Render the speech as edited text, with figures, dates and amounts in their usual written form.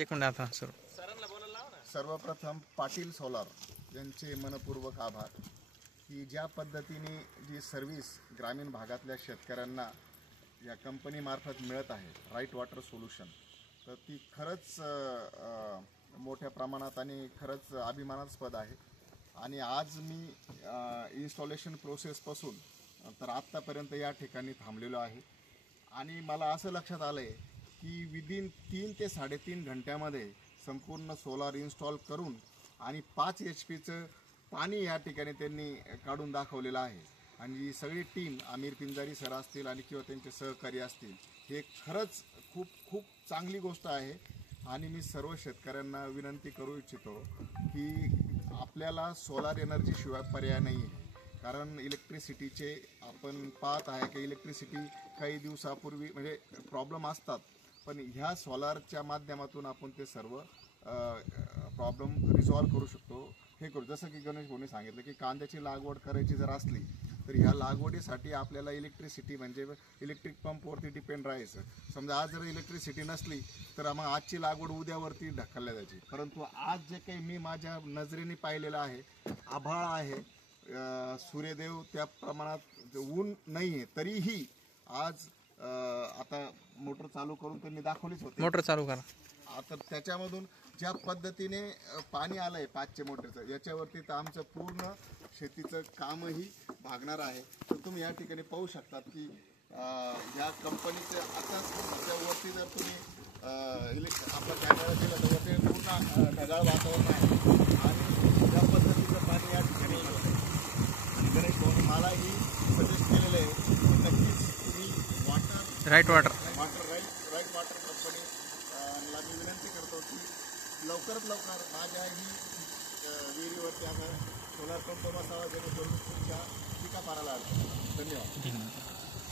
एक मिनिट आता सर. सर्वप्रथम पाटील सोलार यांचे मनपूर्वक आभार की ज्या पद्धतीने जी सर्व्हिस ग्रामीण भागातल्या शेतकऱ्यांना या कंपनीमार्फत मिळत आहे राईट वॉटर सोल्युशन, तर ती खरंच मोठ्या प्रमाणात आणि खरंच अभिमानास्पद आहे. आणि आज मी इन्स्टॉलेशन प्रोसेसपासून तर आत्तापर्यंत या ठिकाणी थांबलेलो आहे. आणि मला असं लक्षात आलं आहे की विदिन 3 ते 3.5 घंट्यामध्ये संपूर्ण सोलार इन्स्टॉल करून आणि 5 HP पाणी या ठिकाणी त्यांनी काढून दाखवलेलं आहे. आणि सगळी टीम आमिर पिंजारी सर असतील आणि किंवा त्यांचे सहकारी असतील, हे खरंच खूप खूप चांगली गोष्ट आहे. आणि मी सर्व शेतकऱ्यांना विनंती करू इच्छितो की आपल्याला सोलार एनर्जीशिवाय पर्याय नाही आहे. कारण इलेक्ट्रिसिटीचे आपण पाहत आहे की इलेक्ट्रिसिटी काही दिवसापूर्वी म्हणजे प्रॉब्लेम असतात, पण ह्या सोलारच्या माध्यमातून आपण ते सर्व प्रॉब्लेम रिझॉल्व करू शकतो. हे करू जसं की गणेश भाऊने सांगितलं की कांद्याची लागवड करायची जर असली तर ह्या लागवडीसाठी आपल्याला इलेक्ट्रिसिटी म्हणजे इलेक्ट्रिक पंपवरती डिपेंड राहायचं. समजा आज जर इलेक्ट्रिसिटी नसली तर मग आजची लागवड उद्यावरती ढकलल्या जायची. परंतु आज जे काही मी माझ्या नजरेने पाहिलेलं आहे, आभाळ आहे, सूर्यदेव त्या प्रमाणात ऊन नाही आहे, तरीही आज आता मोटर चालू करून त्यांनी दाखवलीच होती. मोटर चालू करा. आता त्याच्यामधून ज्या पद्धतीने पाणी आलंय 5चे मोटरचं, याच्यावरती तर आमचं पूर्ण शेतीचं कामही भागणार आहे. तर तुम्ही या ठिकाणी पाहू शकतात की या कंपनीचं आता त्यावरती जर तुम्ही आपल्या कॅमेरा केला तर ते पूर्ण ढगाळ वातावरण आहे आणि ज्या पद्धतीचं पाणी या ठिकाणी गणेश भाऊने मलाही सजेस्ट केलेलं आहे. नक्कीच तुम्ही राईट वॉटर वॉटर कंपनीला मी विनंती करतो की लवकरात लवकर माझ्याही विहिरीवरती आता सोलार पंप बसावा, जेणेकरून तुमच्या पिका पारायला आला. धन्यवाद.